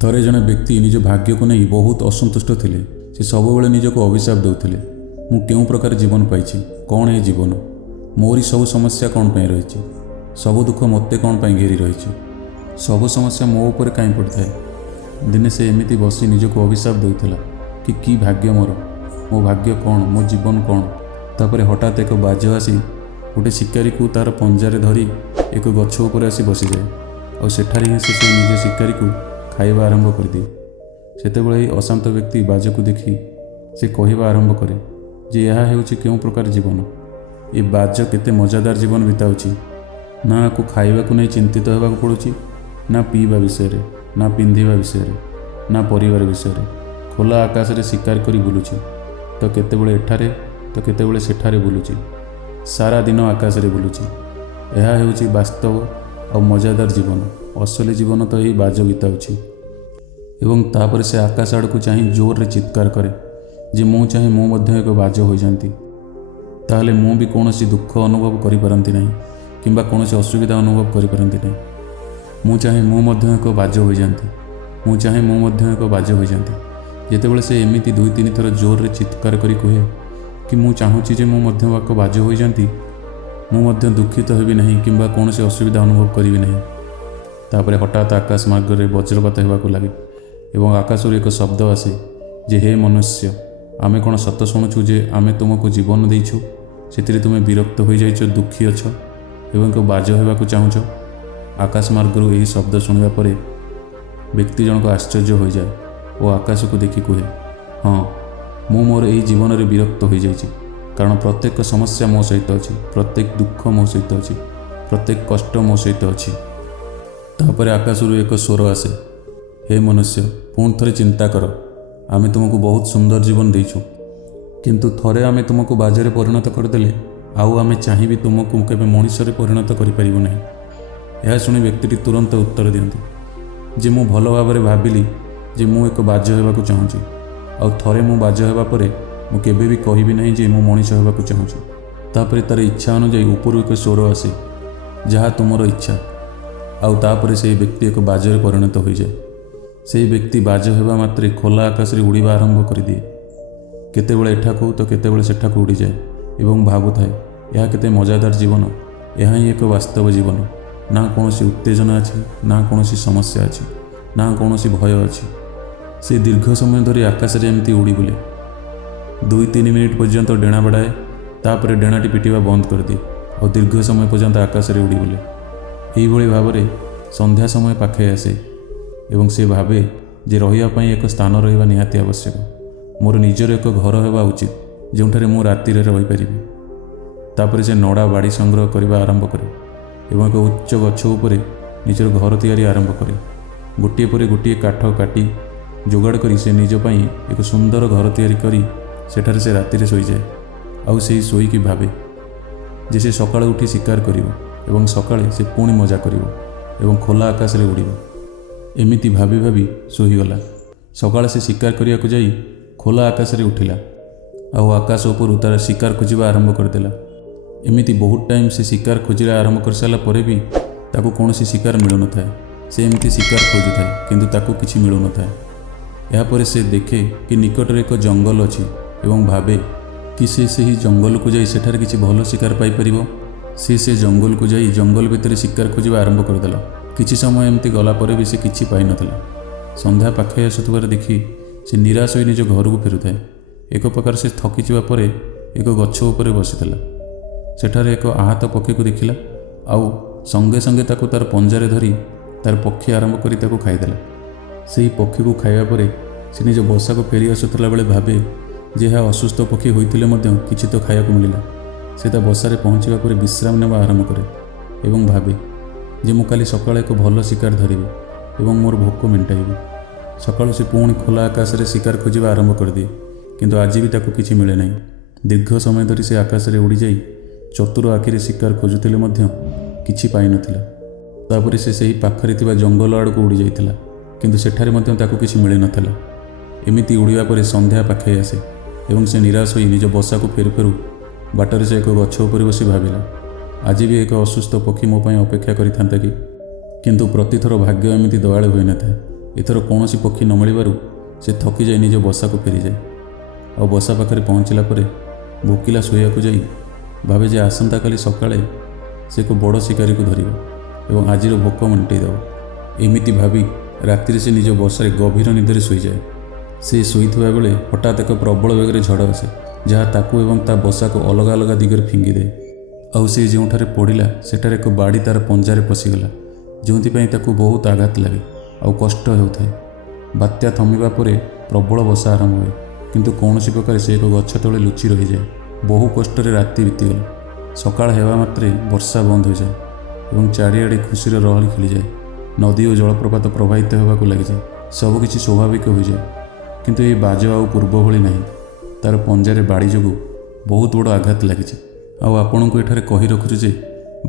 ଥରେ ଜଣେ ବ୍ୟକ୍ତି ନିଜ ଭାଗ୍ୟକୁ ନେଇ ବହୁତ ଅସନ୍ତୁଷ୍ଟ ଥିଲେ। ସେ ସବୁବେଳେ ନିଜକୁ ଅଭିଶାପ ଦେଉଥିଲେ, ମୁଁ କେଉଁ ପ୍ରକାର ଜୀବନ ପାଇଛି, କ'ଣ ଏ ଜୀବନ, ମୋରି ସବୁ ସମସ୍ୟା କ'ଣ ପାଇଁ ରହିଛି, ସବୁ ଦୁଃଖ ମୋତେ କ'ଣ ପାଇଁ ଘେରି ରହିଛି, ସବୁ ସମସ୍ୟା ମୋ ଉପରେ କାହିଁ ପଡ଼ିଥାଏ। ଦିନେ ସେ ଏମିତି ବସି ନିଜକୁ ଅଭିଶାପ ଦେଉଥିଲା କି ଭାଗ୍ୟ ମୋର, ମୋ ଭାଗ୍ୟ କ'ଣ, ମୋ ଜୀବନ କ'ଣ। ତାପରେ ହଠାତ୍ ଏକ ବାଜ ଆସି ଗୋଟେ ଶିକାରୀକୁ ତା'ର ପଞ୍ଜାରେ ଧରି ଏକ ଗଛ ଉପରେ ଆସି ବସିଯାଏ, ଆଉ ସେଠାରେ ହିଁ ସେ ନିଜ ଶିକାରୀକୁ ଖାଇବା ଆରମ୍ଭ କରିଦିଏ। ସେତେବେଳେ ଏହି ଅଶାନ୍ତ ବ୍ୟକ୍ତି ବାଜକୁ ଦେଖି ସେ କହିବା ଆରମ୍ଭ କରେ ଯେ ଏହା ହେଉଛି କେଉଁ ପ୍ରକାର ଜୀବନ, ଏ ବାଜ କେତେ ମଜାଦାର ଜୀବନ ବିତାଉଛି। ନା ଆକୁ ଖାଇବାକୁ ନେଇ ଚିନ୍ତିତ ହେବାକୁ ପଡ଼ୁଛି, ନା ପିଇବା ବିଷୟରେ, ନା ପିନ୍ଧିବା ବିଷୟରେ, ନା ପରିବାର ବିଷୟରେ। ଖୋଲା ଆକାଶରେ ଶିକାର କରି ବୁଲୁଛି, ତ କେତେବେଳେ ଏଠାରେ ତ କେତେବେଳେ ସେଠାରେ ବୁଲୁଛି, ସାରା ଦିନ ଆକାଶରେ ବୁଲୁଛି। ଏହା ହେଉଛି ବାସ୍ତବ ଆଉ ମଜାଦାର ଜୀବନ। ଅସଲି ଜୀବନ ତ ଏହି ବାଜ ବିତାଉଛି। ଏବଂ ତାପରେ ସେ ଆକାଶ ଆଡ଼କୁ ଚାହିଁ ଜୋରରେ ଚିତ୍କାର କରେ ଯେ ମୁଁ ଚାହେଁ ମୁଁ ମଧ୍ୟ ଏକ ବାଜ ହୋଇଯାନ୍ତି, ତାହେଲେ ମୁଁ ବି କୌଣସି ଦୁଃଖ ଅନୁଭବ କରିପାରନ୍ତି ନାହିଁ କିମ୍ବା କୌଣସି ଅସୁବିଧା ଅନୁଭବ କରିପାରନ୍ତି ନାହିଁ। ମୁଁ ଚାହେଁ ମୁଁ ମଧ୍ୟ ଏକ ବାଜ ହୋଇଯାନ୍ତି, ମୁଁ ଚାହେଁ ମୁଁ ମଧ୍ୟ ଏକ ବାଜ ହୋଇଯାନ୍ତି। ଯେତେବେଳେ ସେ ଏମିତି 2-3 ଥର ଜୋରରେ ଚିତ୍କାର କରି କୁହେ କି ମୁଁ ଚାହୁଁଛି ଯେ ମୁଁ ମଧ୍ୟ ଏକ ବାଜ ହୋଇଯାନ୍ତି, ମୁଁ ମଧ୍ୟ ଦୁଃଖିତ ହେବି ନାହିଁ କିମ୍ବା କୌଣସି ଅସୁବିଧା ଅନୁଭବ କରିବି ନାହିଁ। ତାପରେ ହଠାତ୍ ଆକାଶ ମାର୍ଗରେ ବଜ୍ରପାତ ହେବାକୁ ଲାଗେ ଏବଂ ଆକାଶରୁ ଏକ ଶବ୍ଦ ଆସେ ଯେ ହେ ମନୁଷ୍ୟ, ଆମେ କ'ଣ ସତ ଶୁଣୁଛୁ ଯେ ଆମେ ତୁମକୁ ଜୀବନ ଦେଇଛୁ, ସେଥିରେ ତୁମେ ବିରକ୍ତ ହୋଇଯାଇଛ, ଦୁଃଖୀ ଅଛ ଏବଂ ଏକ ବାଜ ହେବାକୁ ଚାହୁଁଛ। ଆକାଶ ମାର୍ଗରୁ ଏହି ଶବ୍ଦ ଶୁଣିବା ପରେ ବ୍ୟକ୍ତି ଜଣକ ଆଶ୍ଚର୍ଯ୍ୟ ହୋଇଯାଏ ଓ ଆକାଶକୁ ଦେଖି କୁହେ, ହଁ, ମୁଁ ମୋର ଏହି ଜୀବନରେ ବିରକ୍ତ ହୋଇଯାଇଛି, କାରଣ ପ୍ରତ୍ୟେକ ସମସ୍ୟା ମୋ ସହିତ ଅଛି, ପ୍ରତ୍ୟେକ ଦୁଃଖ ମୋ ସହିତ ଅଛି, ପ୍ରତ୍ୟେକ କଷ୍ଟ ମୋ ସହିତ ଅଛି। ତାପରେ ଆକାଶରୁ ଏକ ସ୍ୱର ଆସେ, ହେ ମନୁଷ୍ୟ, ପୁଣି ଥରେ ଚିନ୍ତା କର, ଆମେ ତୁମକୁ ବହୁତ ସୁନ୍ଦର ଜୀବନ ଦେଇଛୁ, କିନ୍ତୁ ଥରେ ଆମେ ତୁମକୁ ବାଜରେ ପରିଣତ କରିଦେଲେ ଆଉ ଆମେ ଚାହିଁବି ତୁମକୁ କେବେ ମଣିଷରେ ପରିଣତ କରିପାରିବୁ ନାହିଁ। ଏହା ଶୁଣି ବ୍ୟକ୍ତିଟି ତୁରନ୍ତ ଉତ୍ତର ଦିଅନ୍ତି ଯେ ମୁଁ ଭଲ ଭାବରେ ଭାବିଲି ଯେ ମୁଁ ଏକ ବାଜ ହେବାକୁ ଚାହୁଁଛି, ଆଉ ଥରେ ମୁଁ ବାଜ ହେବା ପରେ ମୁଁ କେବେ ବି କହିବି ନାହିଁ ଯେ ମୁଁ ମଣିଷ ହେବାକୁ ଚାହୁଁଛି। ତାପରେ ତା'ର ଇଚ୍ଛା ଅନୁଯାୟୀ ଉପରୁ ଏକ ସ୍ୱର ଆସେ, ଯାହା ତୁମର ଇଚ୍ଛା, ଆଉ ତାପରେ ସେହି ବ୍ୟକ୍ତି ଏକ ବାଜରେ ପରିଣତ ହୋଇଯାଏ। ସେହି ବ୍ୟକ୍ତି ବାଜ ହେବା ମାତ୍ରେ ଖୋଲା ଆକାଶରେ ଉଡ଼ିବା ଆରମ୍ଭ କରିଦିଏ। କେତେବେଳେ ଏଠାକୁ ତ କେତେବେଳେ ସେଠାକୁ ଉଡ଼ିଯାଏ ଏବଂ ଭାବୁଥାଏ ଏହା କେତେ ମଜାଦାର ଜୀବନ, ଏହା ହିଁ ଏକ ବାସ୍ତବ ଜୀବନ। ନା କୌଣସି ଉତ୍ତେଜନା ଅଛି, ନା କୌଣସି ସମସ୍ୟା ଅଛି, ନା କୌଣସି ଭୟ ଅଛି। ସେ ଦୀର୍ଘ ସମୟ ଧରି ଆକାଶରେ ଏମିତି ଉଡ଼ି ବୁଲେ, 2-3 ମିନିଟ୍ ପର୍ଯ୍ୟନ୍ତ ଡେଣା ବଢ଼ାଏ, ତାପରେ ଡେଣାଟି ପିଟିବା ବନ୍ଦ କରିଦିଏ ଆଉ ଦୀର୍ଘ ସମୟ ପର୍ଯ୍ୟନ୍ତ ଆକାଶରେ ଉଡ଼ି ବୁଲେ। ଏହିଭଳି ଭାବରେ ସନ୍ଧ୍ୟା ସମୟ ପାଖେଇ ଆସେ ଏବଂ ସେ ଭାବେ ଯେ ରହିବା ପାଇଁ ଏକ ସ୍ଥାନ ରହିବା ନିହାତି ଆବଶ୍ୟକ। ମୋର ନିଜର ଏକ ଘର ହେବା ଉଚିତ ଯେଉଁଠାରେ ମୁଁ ରାତିରେ ରହିପାରିବି। ତାପରେ ସେ ନଡ଼ା ବାଡ଼ି ସଂଗ୍ରହ କରିବା ଆରମ୍ଭ କରେ ଏବଂ ଏକ ଉଚ୍ଚ ଗଛ ଉପରେ ନିଜର ଘର ତିଆରି ଆରମ୍ଭ କରେ। ଗୋଟିଏ ପରେ ଗୋଟିଏ କାଠ କାଟି ଯୋଗାଡ଼ କରି ସେ ନିଜ ପାଇଁ ଏକ ସୁନ୍ଦର ଘର ତିଆରି କରି ସେଠାରେ ସେ ରାତିରେ ଶୋଇଯାଏ। ଆଉ ସେହି ଶୋଇକି ଭାବେ ଯେ ସେ ସକାଳୁ ଉଠି ଶିକାର କରିବ ଏବଂ ସକାଳେ ସେ ପୁଣି ମଜା କରିବ ଏବଂ ଖୋଲା ଆକାଶରେ ଉଡ଼ିବ। ଏମିତି ଭାବି ଭାବି ଶୋଇଗଲା। ସକାଳେ ସେ ଶିକାର କରିବାକୁ ଯାଇ ଖୋଲା ଆକାଶରେ ଉଠିଲା ଆଉ ଆକାଶ ଉପରୁ ତା'ର ଶିକାର ଖୋଜିବା ଆରମ୍ଭ କରିଦେଲା। ଏମିତି ବହୁତ ଟାଇମ୍ ସେ ଶିକାର ଖୋଜିବା ଆରମ୍ଭ କରିସାରିଲା ପରେ ବି ତାକୁ କୌଣସି ଶିକାର ମିଳୁନଥାଏ। ସେ ଏମିତି ଶିକାର ଖୋଜୁଥାଏ କିନ୍ତୁ ତାକୁ କିଛି ମିଳୁନଥାଏ। ଏହାପରେ ସେ ଦେଖେ କି ନିକଟରେ ଏକ ଜଙ୍ଗଲ ଅଛି ଏବଂ ଭାବେ କି ସେ ସେହି ଜଙ୍ଗଲକୁ ଯାଇ ସେଠାରେ କିଛି ଭଲ ଶିକାର ପାଇପାରିବ। ସେ ଜଙ୍ଗଲକୁ ଯାଇ ଜଙ୍ଗଲ ଭିତରେ ଶିକାର ଖୋଜିବା ଆରମ୍ଭ କରିଦେଲା। କିଛି ସମୟ ଏମିତି ଗଲା ପରେ ବି ସେ କିଛି ପାଇନଥିଲା। ସନ୍ଧ୍ୟା ପାଖେଇ ଆସୁଥିବାର ଦେଖି ସେ ନିରାଶ ହୋଇ ନିଜ ଘରକୁ ଫେରୁଥାଏ। ଏକ ପ୍ରକାର ସେ ଥକିଯିବା ପରେ ଏକ ଗଛ ଉପରେ ବସିଥିଲା। ସେଠାରେ ଏକ ଆହତ ପକ୍ଷୀକୁ ଦେଖିଲା ଆଉ ସଙ୍ଗେ ସଙ୍ଗେ ତାକୁ ତା'ର ପଞ୍ଜାରେ ଧରି ତା'ର ପକ୍ଷୀ ଆରମ୍ଭ କରି ତାକୁ ଖାଇଦେଲା। ସେହି ପକ୍ଷୀକୁ ଖାଇବା ପରେ ସେ ନିଜ ବସାକୁ ଫେରି ଆସୁଥିଲା ବେଳେ ଭାବେ ଯେ ଏହା ଅସୁସ୍ଥ ପକ୍ଷୀ ହୋଇଥିଲେ ମଧ୍ୟ କିଛି ତ ଖାଇବାକୁ ମିଳିଲା। ସେ ତା ବସାରେ ପହଞ୍ଚିବା ପରେ ବିଶ୍ରାମ ନେବା ଆରମ୍ଭ କରେ ଏବଂ ଭାବେ ଯେ ମୁଁ କାଲି ସକାଳେ ଏକ ଭଲ ଶିକାର ଧରିବି ଏବଂ ମୋର ଭୋକ ମେଣ୍ଟାଇବି। ସକାଳୁ ସେ ପୁଣି ଖୋଲା ଆକାଶରେ ଶିକାର ଖୋଜିବା ଆରମ୍ଭ କରିଦିଏ, କିନ୍ତୁ ଆଜି ବି ତାକୁ କିଛି ମିଳେ ନାହିଁ। ଦୀର୍ଘ ସମୟ ଧରି ସେ ଆକାଶରେ ଉଡ଼ିଯାଇ ଚତୁର ଆଖିରେ ଶିକାର ଖୋଜୁଥିଲେ ମଧ୍ୟ କିଛି ପାଇନଥିଲା। ତାପରେ ସେ ସେହି ପାଖରେ ଥିବା ଜଙ୍ଗଲ ଆଡ଼କୁ ଉଡ଼ି ଯାଇଥିଲା, କିନ୍ତୁ ସେଠାରେ ମଧ୍ୟ ତାକୁ କିଛି ମିଳିନଥିଲା। ଏମିତି ଉଡ଼ିବା ପରେ ସନ୍ଧ୍ୟା ପାଖେଇ ଆସେ ଏବଂ ସେ ନିରାଶ ହୋଇ ନିଜ ବସାକୁ ଫେରୁ ଫେରୁ ବାଟରେ ସେ ଏକ ଗଛ ଉପରେ ବସି ଭାବିଲା, ଆଜି ବି ଏକ ଅସୁସ୍ଥ ପକ୍ଷୀ ମୋ ପାଇଁ ଅପେକ୍ଷା କରିଥାନ୍ତା କି? କିନ୍ତୁ ପ୍ରତିଥର ଭାଗ୍ୟ ଏମିତି ଦୟାଳୁ ହୋଇନଥାଏ ଏଥର କୌଣସି ପକ୍ଷୀ ନ ମିଳିବାରୁ ସେ ଥକିଯାଇ ନିଜ ବସାକୁ ଫେରିଯାଏ। ଆଉ ବସା ପାଖରେ ପହଞ୍ଚିଲା ପରେ ଭୋକିଲା ଶୋଇବାକୁ ଯାଇ ଭାବେ ଯେ ଆସନ୍ତାକାଲି ସକାଳେ ସେ ଏକ ବଡ଼ ଶିକାରୀକୁ ଧରିବ ଏବଂ ଆଜିର ଭୋକ ମେଣ୍ଟାଇ ଦେବ। ଏମିତି ଭାବି ରାତିରେ ସେ ନିଜ ବସାରେ ଗଭୀର ନିଦରେ ଶୋଇଯାଏ। ସେ ଶୋଇଥିବା ବେଳେ ହଠାତ୍ ଏକ ପ୍ରବଳ ବେଗରେ ଝଡ଼ ଆସେ, ଯାହା ତାକୁ ଏବଂ ତା ବସାକୁ ଅଲଗା ଅଲଗା ଦିଗରେ ଫିଙ୍ଗିଦିଏ। ଆଉ ସେ ଯେଉଁଠାରେ ପଡ଼ିଲା ସେଠାରେ ଏକ ବାଡ଼ି ତାର ପଞ୍ଜାରେ ପଶିଗଲା, ଯେଉଁଥିପାଇଁ ତାକୁ ବହୁତ ଆଘାତ ଲାଗେ ଆଉ କଷ୍ଟ ହେଉଥାଏ। ବାତ୍ୟା ଥମିବା ପରେ ପ୍ରବଳ ବର୍ଷା ଆରମ୍ଭ ହୁଏ, କିନ୍ତୁ କୌଣସି ପ୍ରକାରେ ସେ ଏକ ଗଛ ତଳେ ଲୁଚି ରହିଯାଏ। ବହୁ କଷ୍ଟରେ ରାତି ବିତିଗଲା। ସକାଳ ହେବା ମାତ୍ରେ ବର୍ଷା ବନ୍ଦ ହୋଇଯାଏ ଏବଂ ଚାରିଆଡ଼େ ଖୁସିର ଲହରୀ ଖେଳିଯାଏ। ନଦୀ ଓ ଜଳପ୍ରପାତ ପ୍ରବାହିତ ହେବାକୁ ଲାଗିଯାଏ। ସବୁକିଛି ସ୍ୱାଭାବିକ ହୋଇଯାଏ। କିନ୍ତୁ ଏହି ବାଜ ଆଉ ପୂର୍ବ ଭଳି ନାହିଁ। ତାର ପଞ୍ଜାରେ ବାଡ଼ି ଯୋଗୁଁ ବହୁତ ବଡ଼ ଆଘାତ ଲାଗିଛି। ଆଉ ଆପଣଙ୍କୁ ଏଠାରେ କହି ରଖୁଛୁ ଯେ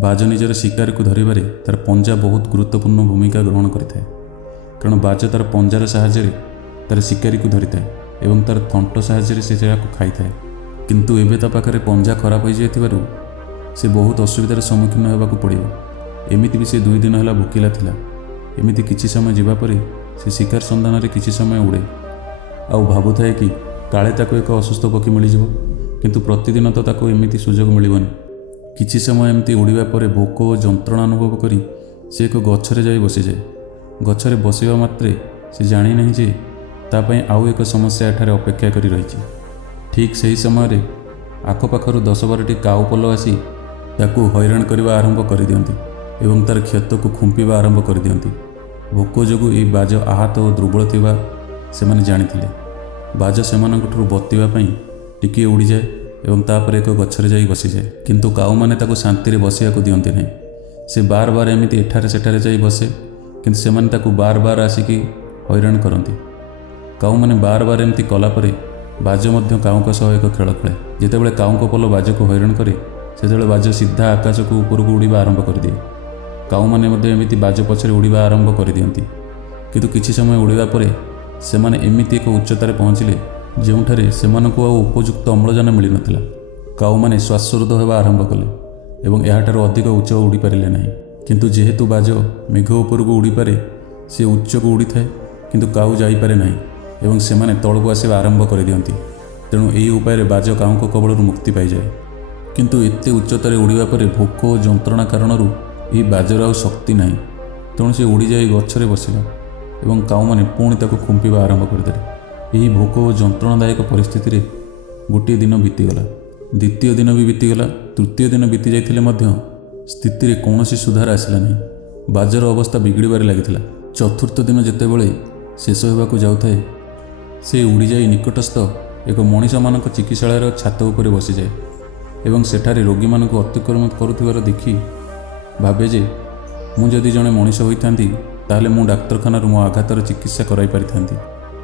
ବାଜ ନିଜର ଶିକାରକୁ ଧରିବାରେ ତାର ପଞ୍ଜା ବହୁତ ଗୁରୁତ୍ୱପୂର୍ଣ୍ଣ ଭୂମିକା ଗ୍ରହଣ କରିଥାଏ। କାରଣ ବାଜ ତାର ପଞ୍ଜାର ସାହାଯ୍ୟରେ ତାର ଶିକାରୀକୁ ଧରିଥାଏ ଏବଂ ତାର ଥଣ୍ଟ ସାହାଯ୍ୟରେ ସେ ଯାହାକୁ ଖାଇଥାଏ। କିନ୍ତୁ ଏବେ ତା ପାଖରେ ପଞ୍ଜା ଖରାପ ହୋଇଯାଇଥିବାରୁ ସେ ବହୁତ ଅସୁବିଧାର ସମ୍ମୁଖୀନ ହେବାକୁ ପଡ଼ିବ। ଏମିତି ବି ସେ 2 ଦିନ ହେଲା ଭୋକିଲା ଥିଲା। ଏମିତି କିଛି ସମୟ ଯିବା ପରେ ସେ ଶିକାର ସନ୍ଧାନରେ କିଛି ସମୟ ଉଡ଼େ ଆଉ ଭାବୁଥାଏ କି କାଳେ ତାକୁ ଏକ ଅସୁସ୍ଥ ପକ୍ଷୀ ମିଳିଯିବ। କିନ୍ତୁ ପ୍ରତିଦିନ ତ ତାକୁ ଏମିତି ସୁଯୋଗ ମିଳିବନି। କିଛି ସମୟ ଏମିତି ଉଡ଼ିବା ପରେ ଭୋକ ଓ ଯନ୍ତ୍ରଣା ଅନୁଭବ କରି ସେ ଏକ ଗଛରେ ଯାଇ ବସିଯାଏ। ଗଛରେ ବସିବା ମାତ୍ରେ ସେ ଜାଣିନାହିଁ ଯେ ତା ପାଇଁ ଆଉ ଏକ ସମସ୍ୟା ଏଠାରେ ଅପେକ୍ଷା କରି ରହିଛି। ଠିକ୍ ସେହି ସମୟରେ ଆଖପାଖରୁ 10-12ଟି କାଉ ପଲ ଆସି ତାକୁ ହଇରାଣ କରିବା ଆରମ୍ଭ କରିଦିଅନ୍ତି ଏବଂ ତାର କ୍ଷତକୁ ଖୁମ୍ପିବା ଆରମ୍ଭ କରିଦିଅନ୍ତି। ଭୋକ ଯୋଗୁଁ ଏହି ବାଜ ଆହତ ଓ ଦୁର୍ବଳ ଥିବା ସେମାନେ ଜାଣିଥିଲେ। ବାଜ ସେମାନଙ୍କଠାରୁ ବର୍ତ୍ତିବା ପାଇଁ ଟିକିଏ ଉଡ଼ିଯାଏ ଏବଂ ତାପରେ ଏକ ଗଛରେ ଯାଇ ବସିଯାଏ। କିନ୍ତୁ କାଉମାନେ ତାକୁ ଶାନ୍ତିରେ ବସିବାକୁ ଦିଅନ୍ତି ନାହିଁ। ସେ ବାର ବାର ଏମିତି ଏଠାରେ ସେଠାରେ ଯାଇ ବସେ, କିନ୍ତୁ ସେମାନେ ତାକୁ ବାର ବାର ଆସିକି ହଇରାଣ କରନ୍ତି। କାଉମାନେ ବାର ବାର ଏମିତି କଲା ପରେ ବାଜ ମଧ୍ୟ କାଉଙ୍କ ସହ ଏକ ଖେଳ ଖେଳେ। ଯେତେବେଳେ କାଉଙ୍କ ପଲ ବାଜକୁ ହଇରାଣ କରେ, ସେତେବେଳେ ବାଜ ସିଧା ଆକାଶକୁ ଉପରକୁ ଉଡ଼ିବା ଆରମ୍ଭ କରିଦିଏ। କାଉମାନେ ମଧ୍ୟ ଏମିତି ବାଜ ପଛରେ ଉଡ଼ିବା ଆରମ୍ଭ କରିଦିଅନ୍ତି। କିନ୍ତୁ କିଛି ସମୟ ଉଡ଼ିବା ପରେ ସେମାନେ ଏମିତି ଏକ ଉଚ୍ଚତାରେ ପହଞ୍ଚିଲେ ଯେଉଁଠାରେ ସେମାନଙ୍କୁ ଆଉ ଉପଯୁକ୍ତ ଅମ୍ଳଜାନ ମିଳିନଥିଲା। କାଉମାନେ ଶ୍ୱାସରୁଦ୍ଧ ହେବା ଆରମ୍ଭ କଲେ ଏବଂ ଏହାଠାରୁ ଅଧିକ ଉଚ୍ଚ ଉଡ଼ିପାରିଲେ ନାହିଁ। କିନ୍ତୁ ଯେହେତୁ ବାଜ ମେଘ ଉପରକୁ ଉଡ଼ିପାରେ, ସେ ଉଚ୍ଚକୁ ଉଡ଼ିଥାଏ, କିନ୍ତୁ କାଉ ଯାଇପାରେ ନାହିଁ ଏବଂ ସେମାନେ ତଳକୁ ଆସିବା ଆରମ୍ଭ କରିଦିଅନ୍ତି। ତେଣୁ ଏହି ଉପାୟରେ ବାଜ କାଉଙ୍କ କବଳରୁ ମୁକ୍ତି ପାଇଯାଏ। କିନ୍ତୁ ଏତେ ଉଚ୍ଚତାରେ ଉଡ଼ିବା ପରେ ଭୋକ ଓ ଯନ୍ତ୍ରଣା କାରଣରୁ ଏହି ବାଜର ଆଉ ଶକ୍ତି ନାହିଁ। ତେଣୁ ସେ ଉଡ଼ିଯାଇ ଗଛରେ ବସିଲା ଏବଂ କାଉମାନେ ପୁଣି ତାକୁ ଖୁମ୍ପିବା ଆରମ୍ଭ କରିଦେଲେ। ଏହି ଭୋକ ଓ ଯନ୍ତ୍ରଣାଦାୟକ ପରିସ୍ଥିତିରେ ଗୋଟିଏ ଦିନ ବିତିଗଲା, ଦ୍ୱିତୀୟ ଦିନ ବି ବିତିଗଲା, ତୃତୀୟ ଦିନ ବିତି ଯାଇଥିଲେ ମଧ୍ୟ ସ୍ଥିତିରେ କୌଣସି ସୁଧାର ଆସିଲା ନାହିଁ। ବାଜର ଅବସ୍ଥା ବିଗିଡ଼ିବାରେ ଲାଗିଥିଲା। ଚତୁର୍ଥ ଦିନ ଯେତେବେଳେ ଶେଷ ହେବାକୁ ଯାଉଥାଏ, ସେ ଉଡ଼ିଯାଇ ନିକଟସ୍ଥ ଏକ ମଣିଷମାନଙ୍କ ଚିକିତ୍ସାଳୟର ଛାତ ଉପରେ ବସିଯାଏ ଏବଂ ସେଠାରେ ରୋଗୀମାନଙ୍କୁ ଅତିକ୍ରମ କରୁଥିବାର ଦେଖି ଭାବେ ଯେ ମୁଁ ଯଦି ଜଣେ ମଣିଷ ହୋଇଥାନ୍ତି ତାହେଲେ ମୁଁ ଡାକ୍ତରଖାନାରୁ ମୋ ଆଘାତର ଚିକିତ୍ସା କରାଇ ପାରିଥାନ୍ତି,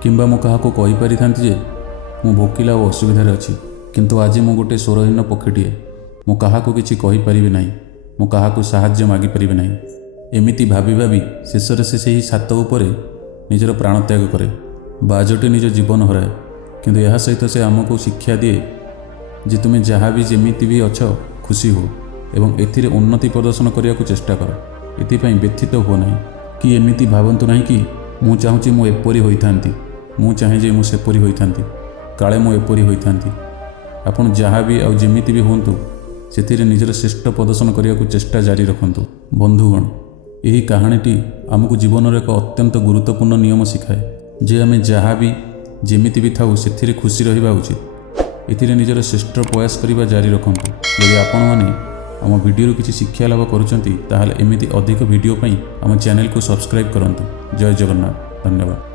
କିମ୍ବା ମୁଁ କାହାକୁ କହିପାରିଥାନ୍ତି ଯେ ମୁଁ ଭୋକିଲା ଓ ଅସୁବିଧାରେ ଅଛି। କିନ୍ତୁ ଆଜି ମୁଁ ଗୋଟିଏ ସ୍ୱରହୀନ ପକ୍ଷୀଟିଏ। ମୁଁ କାହାକୁ କିଛି କହିପାରିବି ନାହିଁ, ମୁଁ କାହାକୁ ସାହାଯ୍ୟ ମାଗିପାରିବି ନାହିଁ। ଏମିତି ଭାବି ଭାବି ଶେଷରେ ସେ ସେହି ଛାତ ଉପରେ ନିଜର ପ୍ରାଣତ୍ୟାଗ କରେ। ବାଜଟି ନିଜ ଜୀବନ ହରାଏ, କିନ୍ତୁ ଏହା ସହିତ ସେ ଆମକୁ ଶିକ୍ଷା ଦିଏ ଯେ ତୁମେ ଯାହା ବି ଯେମିତି ବି ଅଛ ଖୁସି ହୁଅ ଏବଂ ଏଥିରେ ଉନ୍ନତି ପ୍ରଦର୍ଶନ କରିବାକୁ ଚେଷ୍ଟା କର। ଏଥିପାଇଁ ବ୍ୟଥିତ ହୁଅ ନାହିଁ କି ଏମିତି ଭାବନ୍ତୁ ନାହିଁ କି ମୁଁ ଚାହୁଁଛି ମୁଁ ଏପରି ହୋଇଥାନ୍ତି, ମୁଁ ଚାହେଁ ଯେ ମୁଁ ସେପରି ହୋଇଥାନ୍ତି, କାଳେ ମୁଁ ଏପରି ହୋଇଥାନ୍ତି। ଆପଣ ଯାହା ବି ଆଉ ଯେମିତି ବି ହୁଅନ୍ତୁ, ସେଥିରେ ନିଜର ଶ୍ରେଷ୍ଠ ପ୍ରଦର୍ଶନ କରିବାକୁ ଚେଷ୍ଟା ଜାରି ରଖନ୍ତୁ। ବନ୍ଧୁଗଣ, ଏହି କାହାଣୀଟି ଆମକୁ ଜୀବନର ଏକ ଅତ୍ୟନ୍ତ ଗୁରୁତ୍ୱପୂର୍ଣ୍ଣ ନିୟମ ଶିଖାଏ ଯେ ଆମେ ଯାହା ବି ଯେମିତି ବି ଥାଉ ସେଥିରେ ଖୁସି ରହିବା ଉଚିତ। ଏଥିରେ ନିଜର ଶ୍ରେଷ୍ଠ ପ୍ରୟାସ କରିବା ଜାରି ରଖନ୍ତୁ। ଯଦି ଆପଣମାନେ ଆମ ଭିଡ଼ିଓରୁ କିଛି ଶିକ୍ଷା ଲାଭ କରୁଛନ୍ତି, ତାହେଲେ ଏମିତି ଅଧିକ ଭିଡ଼ିଓ ପାଇଁ ଆମ ଚ୍ୟାନେଲକୁ ସବସ୍କ୍ରାଇବ୍ କରନ୍ତୁ। ଜୟ ଜଗନ୍ନାଥ। ଧନ୍ୟବାଦ।